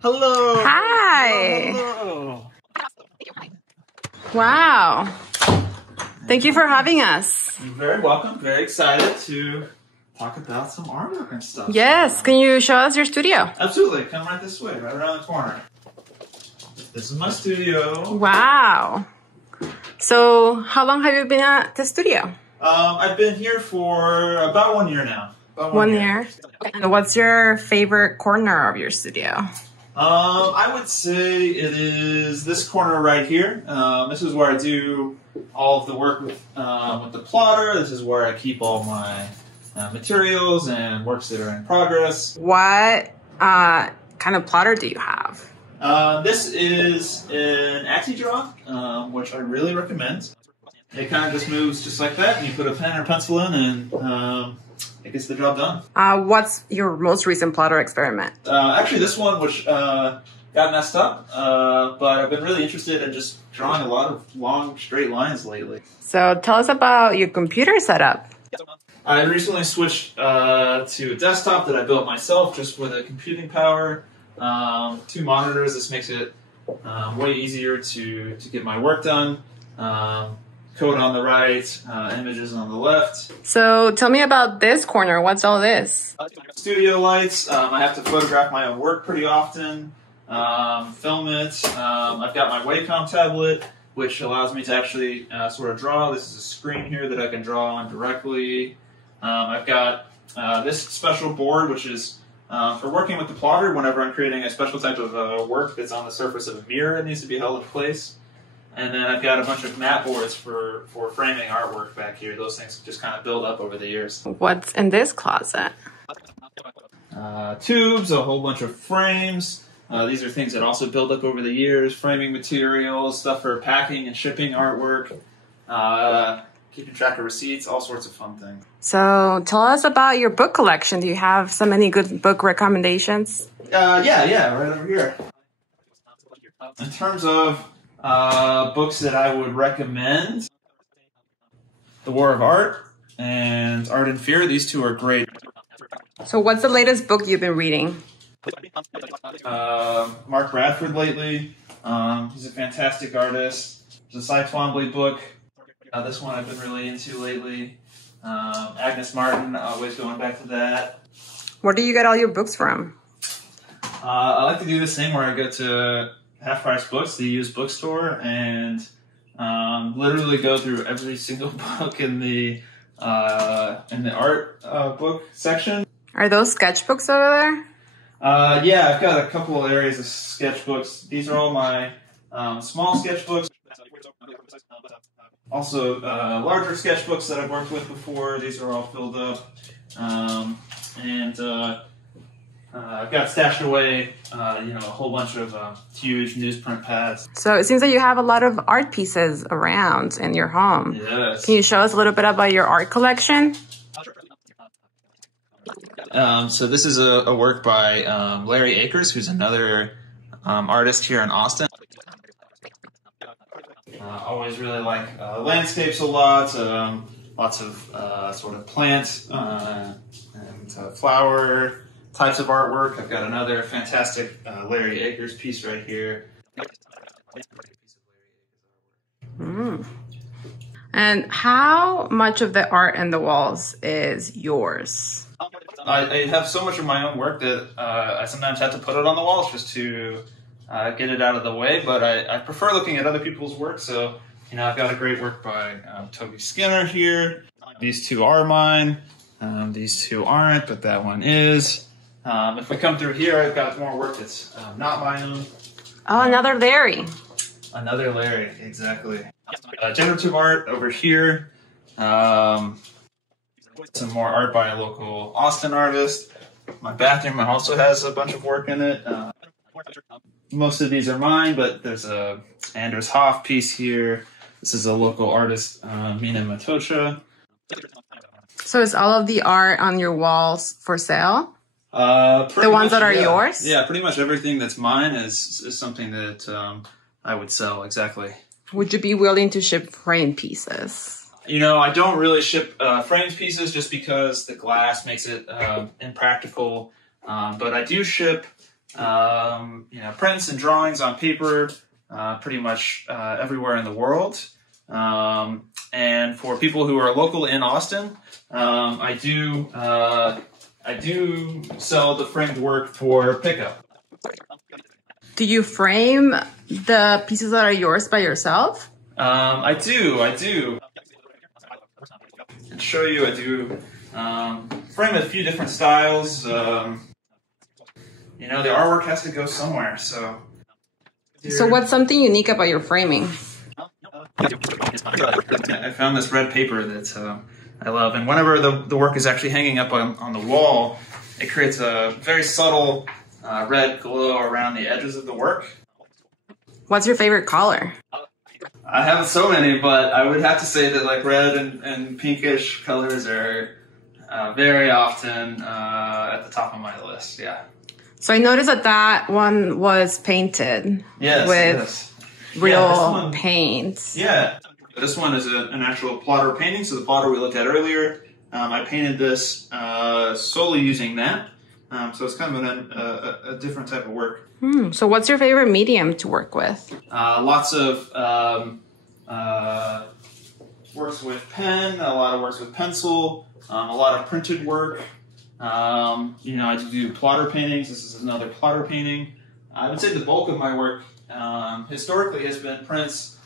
Hello. Hi. Hello. Wow. Thank you for having us. You're very welcome. Very excited to talk about some artwork and stuff. Yes. Can you show us your studio? Absolutely. Come right this way, right around the corner. This is my studio. Wow. So how long have you been at the studio? I've been here for about 1 year now. About 1 year. And what's your favorite corner of your studio? I would say it is this corner right here. This is where I do all of the work with the plotter. This is where I keep all my materials and works that are in progress. What kind of plotter do you have? This is an AxiDraw, which I really recommend. It kind of just moves just like that, and you put a pen or pencil in, and it gets the job done. What's your most recent plotter experiment? Actually, this one, which got messed up, but I've been really interested in just drawing a lot of long, straight lines lately. So tell us about your computer setup. I recently switched to a desktop that I built myself, just with a computing power. 2 monitors. This makes it way easier to get my work done. Code on the right, images on the left. So tell me about this corner. What's all this? Studio lights. I have to photograph my own work pretty often, film it. I've got my Wacom tablet, which allows me to actually sort of draw. This is a screen here that I can draw on directly. I've got this special board, which is for working with the plotter whenever I'm creating a special type of work that's on the surface of a mirror. It needs to be held in place. And then I've got a bunch of mat boards for framing artwork back here. Those things just kind of build up over the years. What's in this closet? Tubes, a whole bunch of frames. These are things that also build up over the years. Framing materials, stuff for packing and shipping artwork. Keeping track of receipts, all sorts of fun things. So tell us about your book collection. Do you have so many good book recommendations? Yeah, right over here. In terms of books that I would recommend, The War of Art and Art and Fear. These 2 are great. So what's the latest book you've been reading? Mark Bradford lately. He's a fantastic artist. There's a Cy Twombly book. This one I've been really into lately. Agnes Martin, always going back to that. Where do you get all your books from? I like to do this thing where I go to Half Price Books, the used bookstore, and literally go through every single book in the art book section. Are those sketchbooks over there? Yeah, I've got a couple of areas of sketchbooks. These are all my small sketchbooks. Also, larger sketchbooks that I've worked with before. These are all filled up. I've got stashed away, a whole bunch of huge newsprint pads. So it seems that you have a lot of art pieces around in your home. Yes. Can you show us a little bit about your art collection? So this is a work by Larry Akers, who's another artist here in Austin. Always really like landscapes a lot, lots of sort of plant and flower types of artwork. I've got another fantastic Larry Akers piece right here. And how much of the art in the walls is yours? I have so much of my own work that I sometimes have to put it on the walls just to get it out of the way, but I prefer looking at other people's work. So, I've got a great work by Toby Skinner here. These 2 are mine. These 2 aren't, but that one is. If we come through here, I've got more work that's not my own. Oh, another Larry. Another Larry, exactly. Generative art over here. Some more art by a local Austin artist. My bathroom also has a bunch of work in it. Most of these are mine, but there's a Anders Hoff piece here. This is a local artist, Mina Matosha. So is all of the art on your walls for sale? The ones that are yours? Yeah, pretty much everything that's mine is something that I would sell, exactly. Would you be willing to ship frame pieces? I don't really ship framed pieces just because the glass makes it impractical. But I do ship prints and drawings on paper, pretty much everywhere in the world. And for people who are local in Austin, I do sell the framed work for pickup. Do you frame the pieces that are yours by yourself? I do. I'll show you. I do frame a few different styles. The artwork has to go somewhere. So what's something unique about your framing? I found this red paper that I love, and whenever the work is actually hanging up on the wall, it creates a very subtle red glow around the edges of the work. What's your favorite color? I have so many, but I would have to say that like red and pinkish colors are very often at the top of my list. Yeah. So I noticed that one was painted with real paint. Yeah. This one is an actual plotter painting. So the plotter we looked at earlier, I painted this solely using that. So it's kind of a different type of work. So what's your favorite medium to work with? Lots of works with pen, a lot of works with pencil, a lot of printed work. I do plotter paintings. This is another plotter painting. I would say the bulk of my work historically has been prints,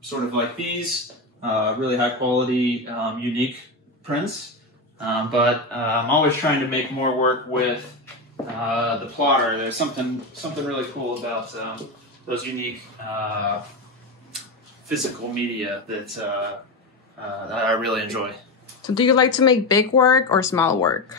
sort of like these, really high quality, unique prints. But I'm always trying to make more work with the plotter. There's something really cool about those unique physical media that I really enjoy. So do you like to make big work or small work?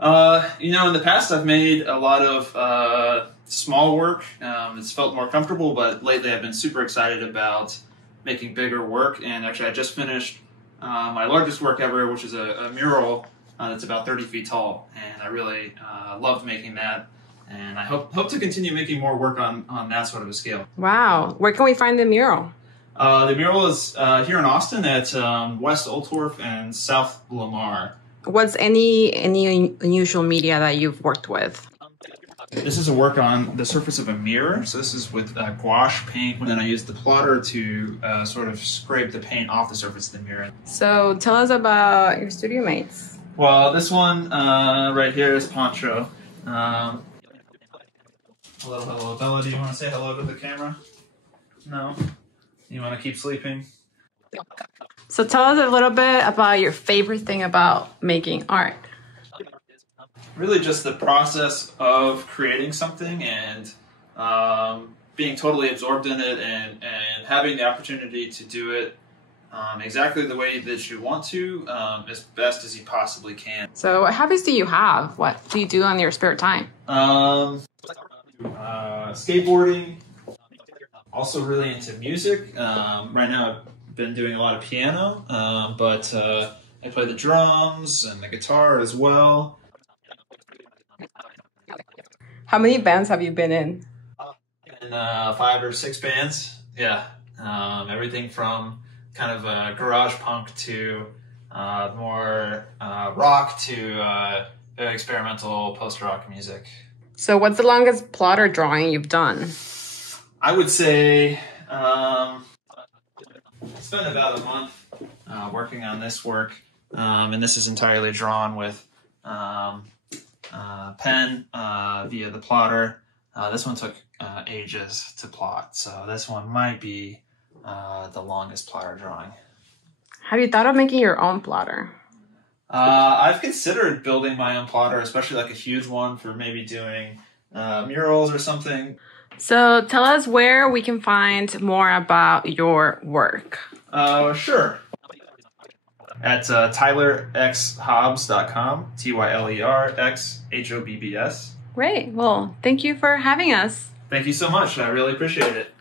In the past I've made a lot of small work. It's felt more comfortable, but lately I've been super excited about making bigger work. And actually I just finished my largest work ever, which is a mural that's about 30 feet tall. And I really loved making that. And I hope to continue making more work on that sort of a scale. Wow. Where can we find the mural? The mural is here in Austin at West Oltorf and South Lamar. What's any unusual media that you've worked with? This is a work on the surface of a mirror. So this is with gouache paint. And then I used the plotter to sort of scrape the paint off the surface of the mirror. So tell us about your studio mates. Well, this one right here is Poncho. Hello, Bella. Do you want to say hello to the camera? No? You want to keep sleeping? So tell us a little bit about your favorite thing about making art. Really just the process of creating something and being totally absorbed in it and having the opportunity to do it exactly the way that you want to, as best as you possibly can. So what hobbies do you have? What do you do on your spare time? Skateboarding. Also really into music. Right now I've been doing a lot of piano, but I play the drums and the guitar as well. How many bands have you been in? In 5 or 6 bands. Yeah. Everything from kind of garage punk to more rock to very experimental post-rock music. So what's the longest plotter drawing you've done? I would say spent about a month working on this work, and this is entirely drawn with pen via the plotter. This one took ages to plot, so this one might be the longest plotter drawing. Have you thought of making your own plotter? I've considered building my own plotter, especially like a huge one for maybe doing murals or something. So tell us where we can find more about your work. Sure. At tylerxhobbs.com, TYLERXHOBBS. Great. Well, thank you for having us. Thank you so much. I really appreciate it.